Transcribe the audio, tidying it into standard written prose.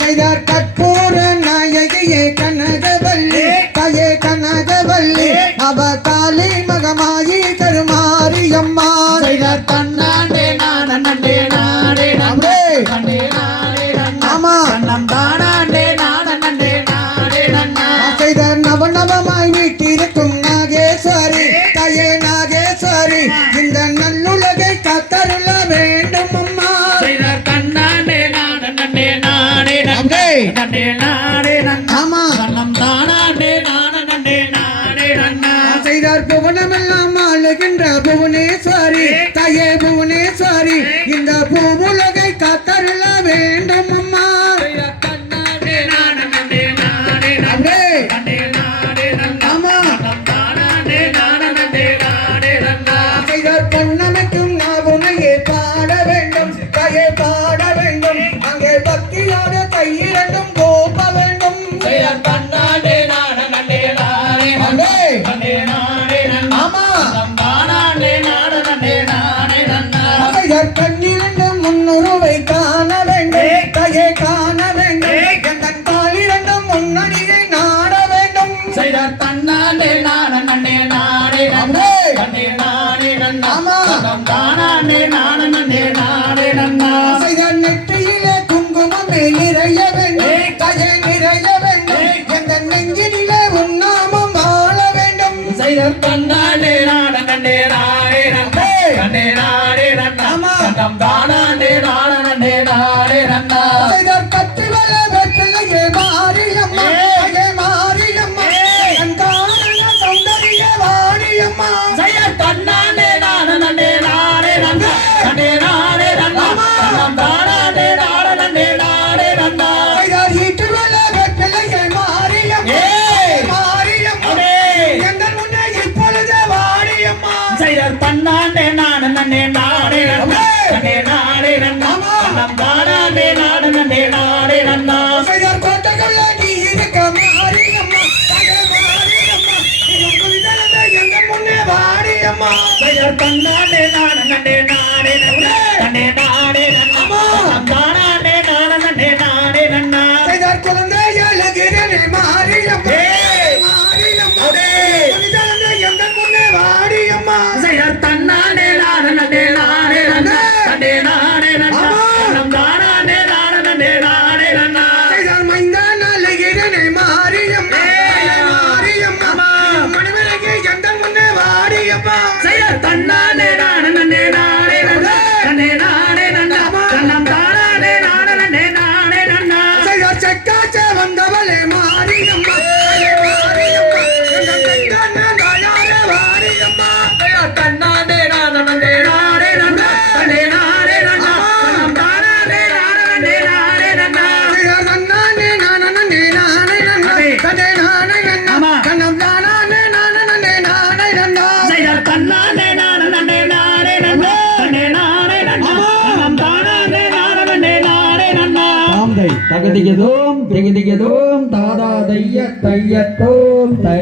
செய்தார் கற்பூர நாயகியே கனகவல்லி தாயே கனகவல்லி அவ காளி மகமாயி கருமாரியம்மா செய்தார் தன்னாண்டே நானே நாடே நம்பே கண்டே நாடே ஆமா நம் தானாண்டே நானே நாடே நன்னா செய்தார் நவநவமாய் வீட்டிருக்கும் நாகேஸ்வரி தாயே நாகேஸ்வரி இந்த நல்லுலகை காத்தருள வேண்டும் அம்மா செய்தார் தன்னாண்டே நானே நாடே நம்பே கண்டே நாடே நன்னா ஆமா நம் தானாண்டே நானே நாடே நன்னா செய்தார் புவனமெல்லாம் ஆளுகின்ற புவனேஸ்வரி தாயே புவனேஸ்வரி இந்த பூவுலகை காத்தருள வேண்டும் அம்மா தன்னாண்டே நானே நாடே நம்பே கண்டே நாடே நன்னா ஆமா நம் தானாண்டே நானே நாடே நன்னா செய்தார் பொன்னமைக்கும் நாவுனையே பாட வேண்டும் தாயே பாட வேண்டும் அங்கே பக்தியோட கையிரண்டும் கோப வேண்டும் செய்தார் தன்னாண்டே நானே நாடே நம்பே கண்டே நாடே நன்னா ஆமா நம் தானாண்டே நானே நாடே நன்னா செய்தார் கண்ணிரண்டும் முன்னுருவை காண வேண்டும் தாயே காண வேண்டும் எந்தன் காலிரண்டும் முன்னணியை நாட வேண்டும் செய்தார் தன்னாண்டே நானே நாடே நம்பே கண்டே நாடே நன்னா ஆமா நம் தானாண்டே நானே நாடே நன்னா செய்தார் நெற்றியிலே குங்குமமே நிறைய வேண்டும் தாயே நிறைய வேண்டும் எந்த நெஞ்சினிலே உன்னாமம் ஆள வேண்டும் செய்தார் தன்னாண்டே நானே நாடே நம்பே கண்டே நாடே நன்னா ஆமா நம் தானாண்டே நானே நாடே நன்னா செய்தார் கத்திவல வெற்றிலையே மாரியம்மா தாயே மாரியம்மா என் காரண சௌந்தரிய வாரியம்மா செய்தார் தன்னாண்டே நானே நாடே நன்னா கண்டே நாடே நன்னா நம் தானாண்டே நானே நாடே நன்னா செய்தார் ஈட்டுவல வெற்றிலையே மாரியம்மா மாரியம்மா எங்கள் முன்னே இப்பொழுது வாரியம்மா செய்தார் தன்னாண்டே நானே நாடே நன்னா கண்டே நாடே நன்னா நம் தானாண்டே நானே நாடே நன்னா செய்தார் கோட்டைகள்ல நீ இருக்க மாரியம்மா தாயே மாரியம்மா எங்கள் முன்னே வாரியம்மா செய்தார் தன்னாண்டே நானே நாடே நன்னா கண்டே நாடே நன்னா நம் தானாண்டே நானே நாடே நன்னா செய்தார் குழந்தை அழகிறே மாரியம்மா மாரியம்மா எங்கள் முன்னே வாரியம்மா செய்தார் தன்னாண்டே நானே நாடே நன்னா கண்டே நாடே நன்னா நம் தானாண்டே நானே நாடே நன்னா செய்தார் மைந்தான் அழகிறே மாரியம்மா மாரியம்மா மணிமலைக்கு எங்கள் முன்னே வாரியம்மா செய்தார் தன்னாண்டே நானே நாடே நன்னா கண்டே நாடே நன்னா நம் தானாண்டே நானே நாடே நன்னா செய்தார் செக்காச்ச வந்தவளே மாரியம்மா மாரியம்மா எங்கள் செக்கான தாயாரே வாரியம்மா செய்தார் தன்னாண்டே நானே நாடே நன்னா கண்டே நாடே நன்னா நம் தானாண்டே நானே நாடே நன்னா செய்தார் நன்னானே நானே நானே நன்னே கண்டே நானே நன்னா கண்ணம் நானே நானே நானே நன்னா செய்தார் தன்னாண்டே நானே நாடே நன்னா கண்டே நாடே நன்னா நம் தானாண்டே நானே நாடே நன்னா தாம்தை தகதியதோம் திகதியதோம் தாதா தைய தையத்தோம் தை